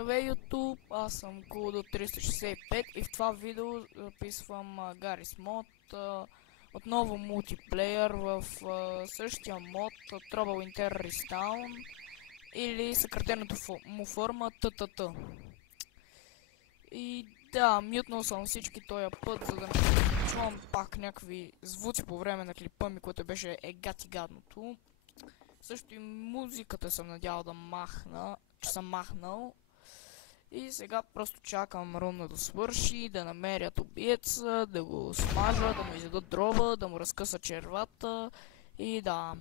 Здравей YouTube, аз съм Kudo365 и в това видео записвам Garry's Mod, отново мултиплеер в същия мод Trouble in Terrorist Town или съкратената му форма ТТТ. И да, мютнал съм всички този път, за да не чувам пак някакви звуци по време на клипа ми, което беше гати гадното. Също и музиката съм надявал да махна, че съм махнал. И сега просто чакам руна да свърши, да намерят убиеца, да го смажа, да му изядат дроба, да му разкъса червата и да.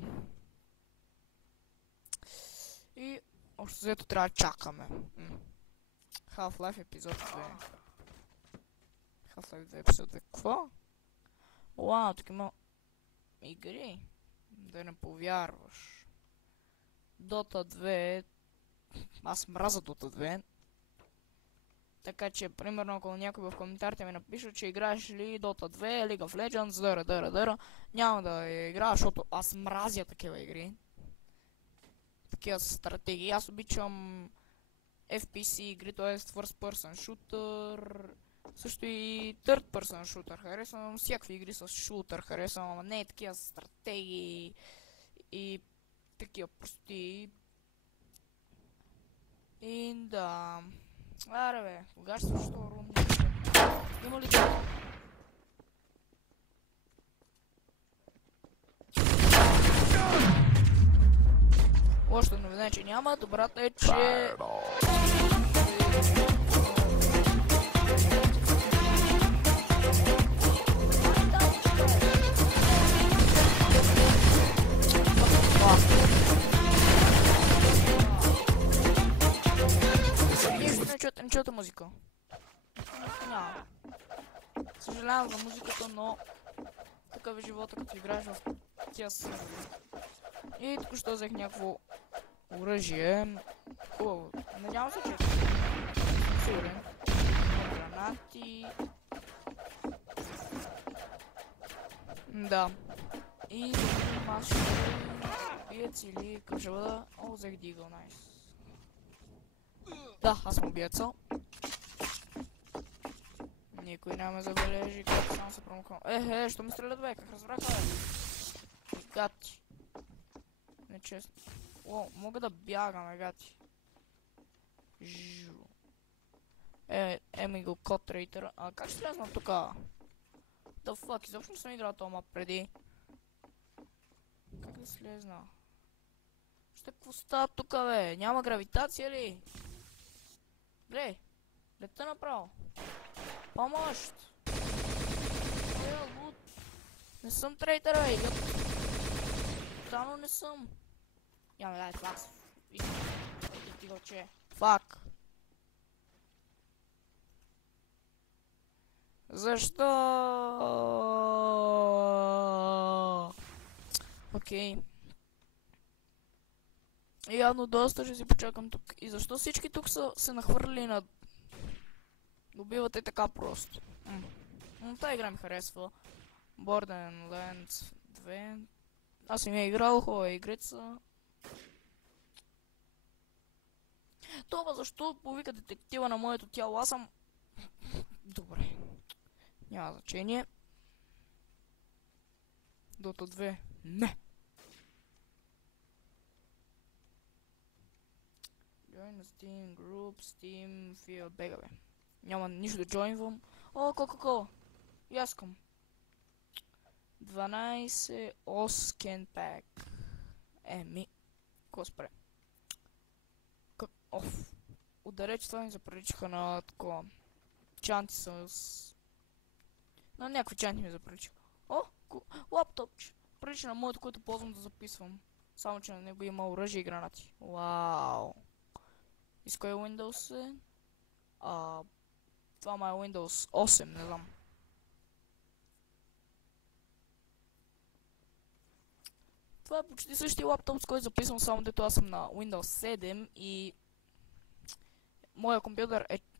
И общо взето трябва да чакаме. Half-Life епизод 2. Half-Life 2 епизод 2. Какво? Уау, тук има игри. Да не повярваш. Dota 2. Аз мразя Dota 2. Така че, примерно, ако някой в коментарите ми напише, че играеш ли Dota 2, League of Legends, дъра, няма да играя, защото аз мразя такива игри. Такива стратегии. Аз обичам FPS игри, т.е. First Person Shooter, също и Third Person Shooter. Харесвам всякакви игри с шутър, харесвам, ама не такива стратегии и такива прости. И да. Аре бе, кога ще свърши това рунда? Има ли да? Лошата новина е, че няма, добрата е, че... Не чуете музика. Няма. Съжалявам за музиката, но такъв е живота, като играеш в тия сервери. И току-що взех някакво оръжие. Хубаво. Надявам се, че сигурен. Гранати. Да. И аз ще биец или къв ще бъда. О, взех дигъл, найс. Да, аз съм убиеца. Никой няма ме забележи, как само се промоквам. Що ми стрелят бе, как разбраха бе? Гати. Нечестно. О, мога да бягам, гати. Жу. Еми го код рейтера. А как ще слезнам тука? The fuck, изобщо не съм играл този мап преди. Как да слезна? Ще какво става тука бе? Няма гравитация ли? Глей, лета направо. Помощ! Лут. Не съм трейтър, бе, тотално не съм. Я ме дай флакс. И гълче. Фак. Защо? Окей. Явно доста ще си почакам тук. И защо всички тук са се нахвърли на... Добивате така просто. Но тази игра ми харесва. Borderlands 2. Аз съм я играл, хубава игрица. Това защо повика детектива на моето тяло? Аз съм... Добре. Няма значение. Dota 2. Не! Join Steam Group, Steam, Field, бега бе. Няма нищо да джойнвам. О, Кока-Кола! И аз искам. 12 Oscan Pack. Еми. Ко спре? Оф. Отдалеч това ми заприличаха на такова. Чанти с... На някакви чанти ми заприличаха. О, лаптопче. Прилича на моето, което ползвам да записвам. Само че на него има оръжие и гранати. Вау. И с кой Windows е? Това ма е Windows 8, не знам. Това е почти същия лаптоп, с който записвам, само дето аз съм на Windows 7 и...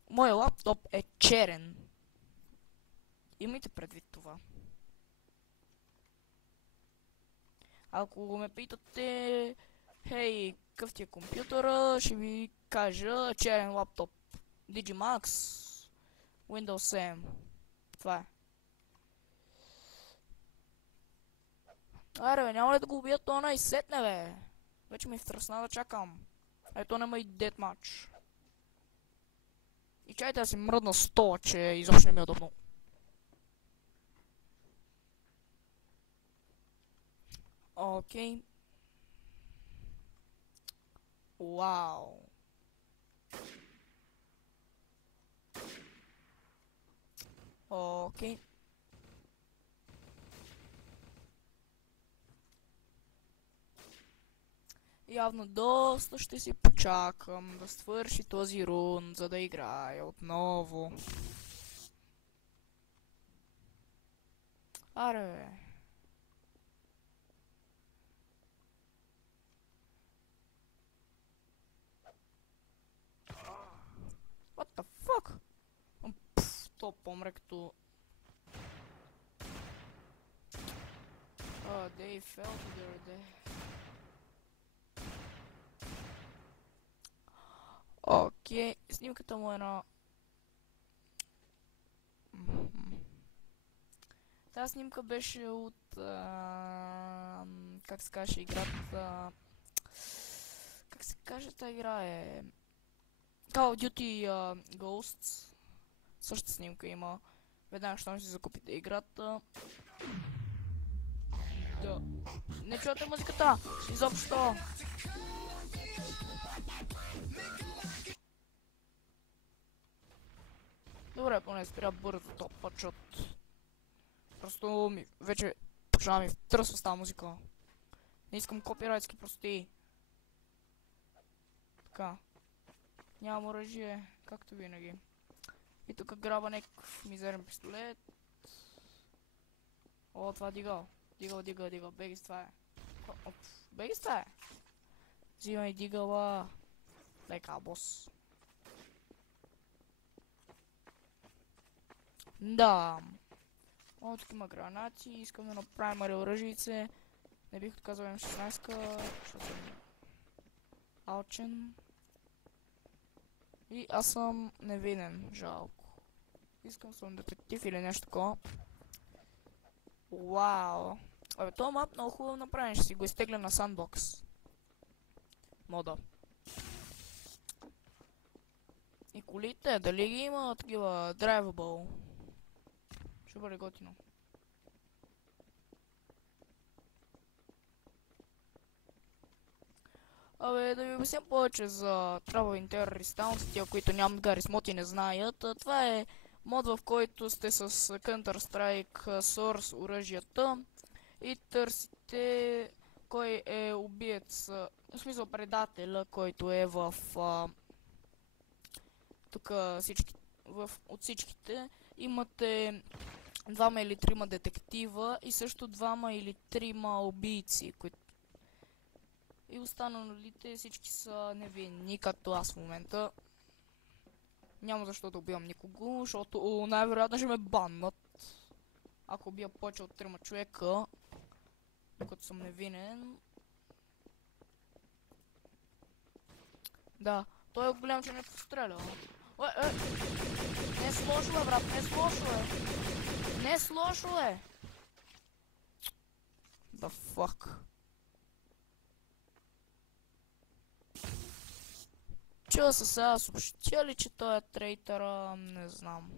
Моя лаптоп е черен. Имайте предвид това. Ако го ме питате... Хей, какъв ти е компютъра, ще ви кажа черен лаптоп. Digimax, Windows 7. Това е. Аре бе, няма ли да го убият то най-сетне бе? Вече ми втръсна да чакам. Ето няма и детмач. И чайте да си мръдна стола, че изобщо не ми е удобно. Окей. Вау. Окей. Явно доста ще си почакам да свърши този рун, за да играя отново. Аре бе. What the fuck? Пф, то помре като... They fell to their death. Окей, снимката му е на... Тази снимка беше от... как се каже играта... Как се каже тази игра е... Call of Duty Ghosts. Същата снимка има. Веднага щом си закупите играта. Да. Не чувате музиката! Изобщо! Добре, поне спиря бързо то пъчът. Просто ми вече почва ми втръсва с тази музика. Не искам копирайтски прости. Така. Нямам оръжие, както винаги. И тук граба някакъв мизерен пистолет. О, това дигал. Дигал. Бегис това е. Бегис това е. Взимай дигала. Лека, бос. Да. О, тук има гранати. Искам да направим оръжице. Не бих отказал М16-ка, защото съм алчен. И аз съм невинен, жалко. Искам съм детектив или нещо такова. Вау. Абе, този мап много хубаво направен, ще си го изтегля на Sandbox. Мода. И колите, дали ги има такива drivable? Ще бъде готино. Абе, да ви обясня повече за Travel in Terrorist Town, за тия, които нямат Гаррис и не знаят. Това е мод, в който сте с Counter-Strike Source оръжията и търсите кой е убиец, в смисъл предателя, който е в тук от всичките. Имате двама или трима детектива и също двама или трима убийци, които и останалите всички са невинни, както аз в момента. Няма защо да убивам никого, защото най-вероятно ще ме баннат. Ако убия повече от 3 човека, докато съм невинен. Да, той е голям, че не постреля. Не с лошо е, брат, не с лошо е. Не с лошо е. The fuck. Чува се сега съобщя ли, че той е трейтъра, не знам.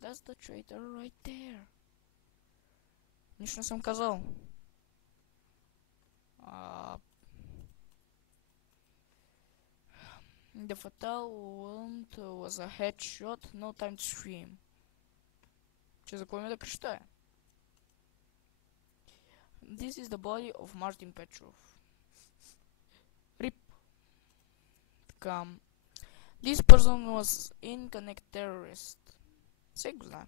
That's the traitor right there. Нищо не съм казал. The fatal wound was a headshot, no time to scream. Че за кой ми да креща? This is the body of Martin Petrov. RIP. Така. This person was in Connect Terrorist. Всеки го знае.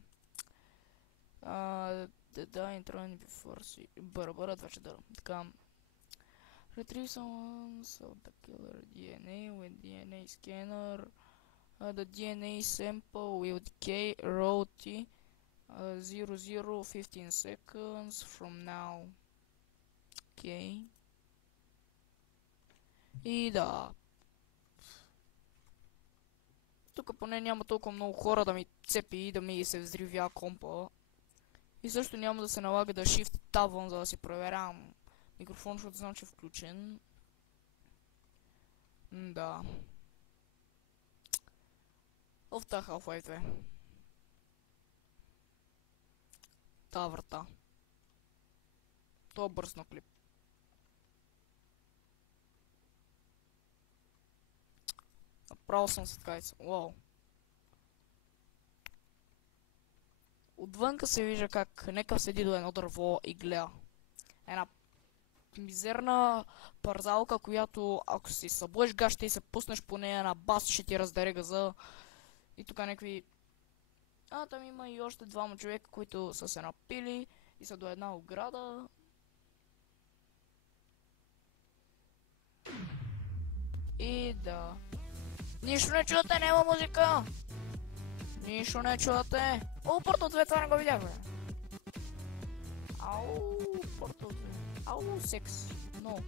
The dying trying before Барбара 2 чедъра. Така. Retrieve someone's of the killer DNA with DNA scanner. The DNA sample will decay roughly 0015 seconds from now. Окей. И да. Тук поне няма толкова много хора да ми цепи и да ми се взривя компа. И също няма да се налага да shift табвам, за да си проверявам микрофон, защото знам, че е включен. Да. В тази Half-Life 2. Та врата. Това е бърз на клип. Направо съм се ткайца. Уау. Отвънка се вижда как някакъв седи до едно дърво и гледа. Една мизерна парзалка, която ако си събуеш гащите и се пуснеш по нея на бас, ще ти раздаре газа. И тук някакви... там има и още двама човека, които са се напили и са до една ограда. И да... Нищо не чувате, няма музика! Нищо не чувате! О, Портал 2, това не го видях, бе! Ау, Портал 2. Ау, секс. Но,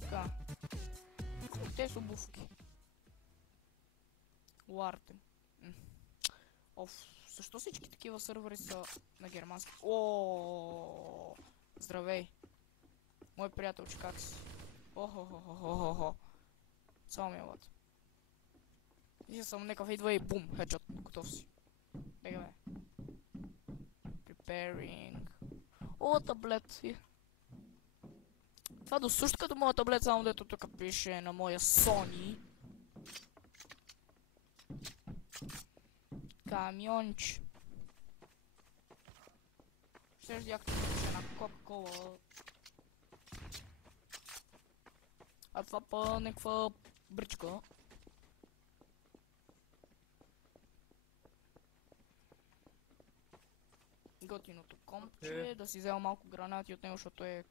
така. Те са обувки. Ларте. Оф, защо всички такива сървъри са на германски? О, здравей. Мой приятел, че как си? Охо. Само ми е лад. И съм някакъв идва и бум, хеджот, готов си. Бега бе. Preparing. О, таблет. Това досущ като моя таблет, само дето тук пише на моя Sony. Камионч. Ще як тук пише на Кока-Кола. А това па някаква бричка. Готиното компче, да си взема малко гранати от него, защото е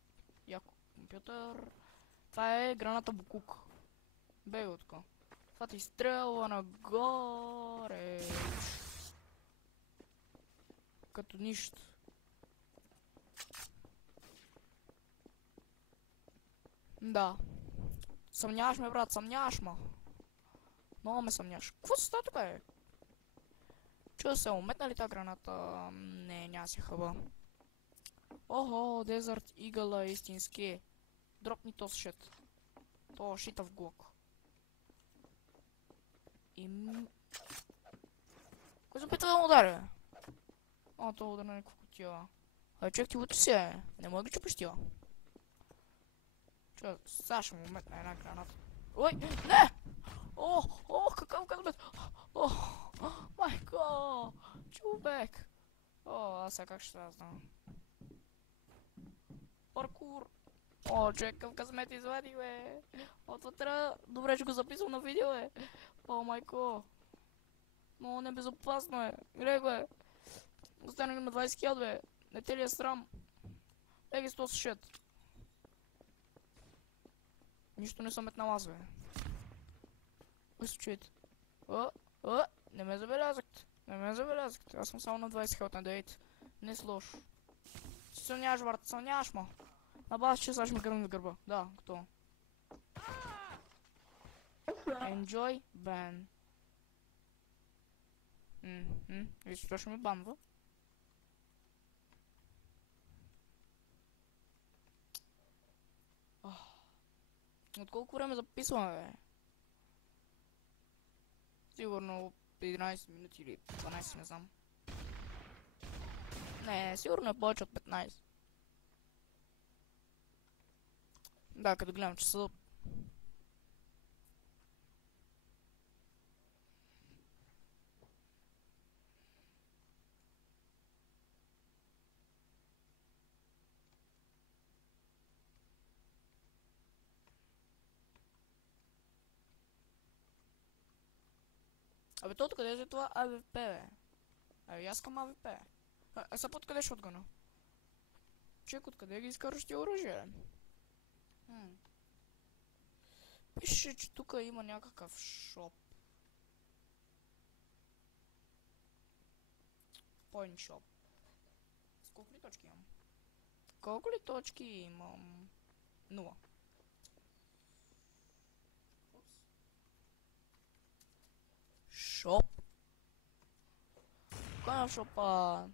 яко компютър. Това е граната Букук. Бега така. Това ти стрелва нагоре. Като нищо. Да. Съмняваш ме, брат, съмняваш ме. Много ме съмняваш. Какво се става тук, е? Чува се, уметна ли тази граната? Не, няма си хъба. Охо, Дезерт Игъла е истински. Дропни този шит. То шита в глок. Кой се опитва да му ударя? То удар на някакво кутия. Човек ти лути си, е. Не мога да ги чупиш тия. Човек, сега ще му метна една граната. Ой, не! Какъв късмет! Майко! Човек! Аз сега как ще да знам? Паркур! Човек, какъв късмет извади, бе! Отвътре, добре, че го записвам на видео, бе! Майко! Много небезопасно е! Гледай, бе! Останали на 20 кил, бе! Не те ли е срам? Еги 100 шит! Нищо не съм метнал аз, бе! Кой се чуете? Не ме забелязахте. Не ме забелязахте. Аз съм само на 20 хелт на 9. Не с лошо. Ти съмняваш, брат, съмняваш, ма. На база, че сега ще ме гръмне в гърба. Да, готово. Enjoy ban. Виж, това ще ме банва. От колко време записваме, бе? Сигурно 11 минути или 12, не знам. Не, сигурно е повече от 15. Да, като гледам часа. Абе, то откъде е това АВП, бе? Аз искам АВП. Са подкъде шотгана? Чек, откъде ги изкараш ти оръжие? Пише, че тук има някакъв шоп. Point shop. С колко ли точки имам? Колко ли точки имам? 0. Шоп. Коя шопа?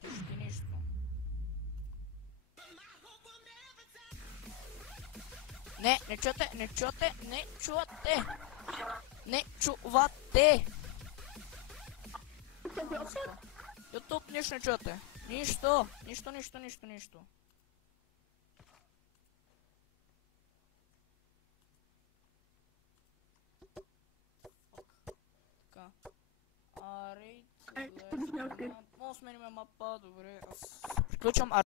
Почти нищо. Не чувате, не чувате, не чувате! Не чувате! YouTube нищо не чувате. Нищо! Нищо. Така. Рейд. Мога да сменим мапа, добре. Аз приключвам